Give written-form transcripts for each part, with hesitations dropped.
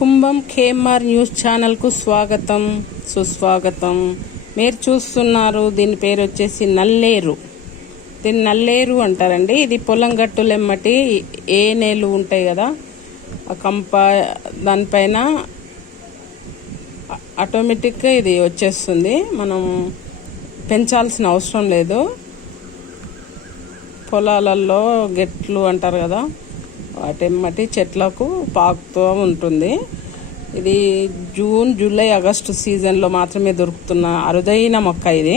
కుంభం KMR news ఛానల్కు స్వాగతం సుస్వాగతం. మీరు చూస్తున్నారు, దీని పేరు వచ్చేసి నల్లేరు. దీన్ని నల్లేరు అంటారండి. ఇది పొలం గట్టులెమ్మటి ఏనేలు ఉంటాయి కదా, ఆ కంప దానిపైన ఆటోమేటిక్గా ఇది వచ్చేస్తుంది. మనం పెంచాల్సిన అవసరం లేదు. పొలాలలో గెట్లు అంటారు కదా, వాటెమ్మటి చెట్లకు పాకుతూ ఉంటుంది. ఇది జూన్, జూలై, ఆగస్టు సీజన్లో మాత్రమే దొరుకుతున్న అరుదైన మొక్క ఇది.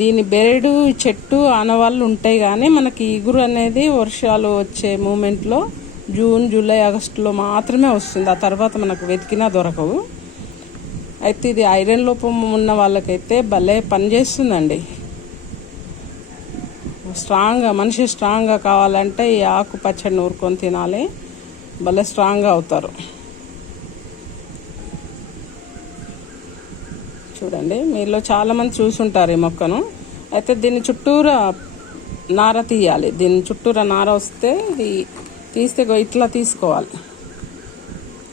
దీని బెరడు చెట్టు ఆనవాళ్ళు ఉంటాయి, కానీ మనకి ఇగురు అనేది వర్షాలు వచ్చే మూమెంట్లో జూన్, జూలై, ఆగస్టులో మాత్రమే వస్తుంది. ఆ తర్వాత మనకు వెతికినా దొరకవు. అయితే ఇది ఐరన్ లోపం ఉన్న వాళ్ళకైతే భలే పనిచేస్తుందండి. మనిషి స్ట్రాంగ్గా కావాలంటే ఈ ఆకు పచ్చడి నూరుకొని తినాలి, భలే స్ట్రాంగ్గా అవుతారు. చూడండి, మీలో చాలామంది చూసుంటారు ఈ మొక్కను. అయితే దీన్ని చుట్టూరా నార తీయాలి. దీన్ని చుట్టూరా నార వస్తే ఇది తీస్తే ఇట్లా తీసుకోవాలి.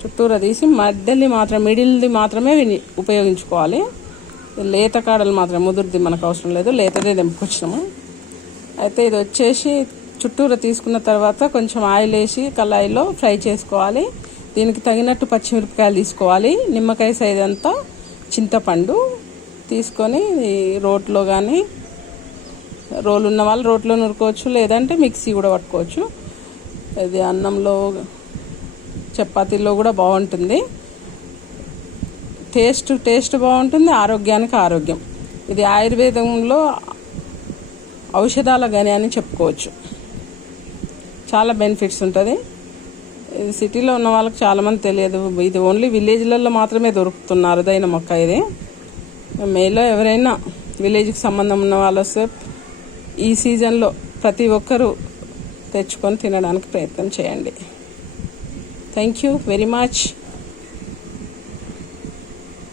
చుట్టూరా తీసి మిడిల్ది మాత్రమే ఉపయోగించుకోవాలి. లేత కాడలు మాత్రమే, ముదురుది మనకు అవసరం లేదు, లేతదే తెంపుకొచ్చినాము. అయితే ఇది వచ్చేసి చుట్టూరా తీసుకున్న తర్వాత కొంచెం ఆయిల్ వేసి కళాయిలో ఫ్రై చేసుకోవాలి. దీనికి తగినట్టు పచ్చిమిరపకాయలు తీసుకోవాలి, నిమ్మకాయ సైజ్ అంతా చింతపండు తీసుకొని రోట్లో కానీ, రోలు ఉన్న వాళ్ళు రోట్లో నూరుకోవచ్చు, లేదంటే మిక్సీ కూడా పట్టుకోవచ్చు. ఇది అన్నంలో, చపాతీలో కూడా బాగుంటుంది. టేస్ట్ బాగుంటుంది, ఆరోగ్యానికి ఆరోగ్యం. ఇది ఆయుర్వేదంలో ఔషధాల గని అని చెప్పుకోవచ్చు. చాలా బెనిఫిట్స్ ఉంటుంది. ఇది సిటీలో ఉన్న వాళ్ళకి చాలామంది తెలియదు. ఇది ఓన్లీ విలేజ్లలో మాత్రమే దొరుకుతున్న అరుదైన మొక్క ఇది. మీలో ఎవరైనా విలేజ్కి సంబంధం ఉన్న వాళ్ళు వస్తే ఈ సీజన్లో ప్రతి ఒక్కరూ తెచ్చుకొని తినడానికి ప్రయత్నం చేయండి. Thank you very much.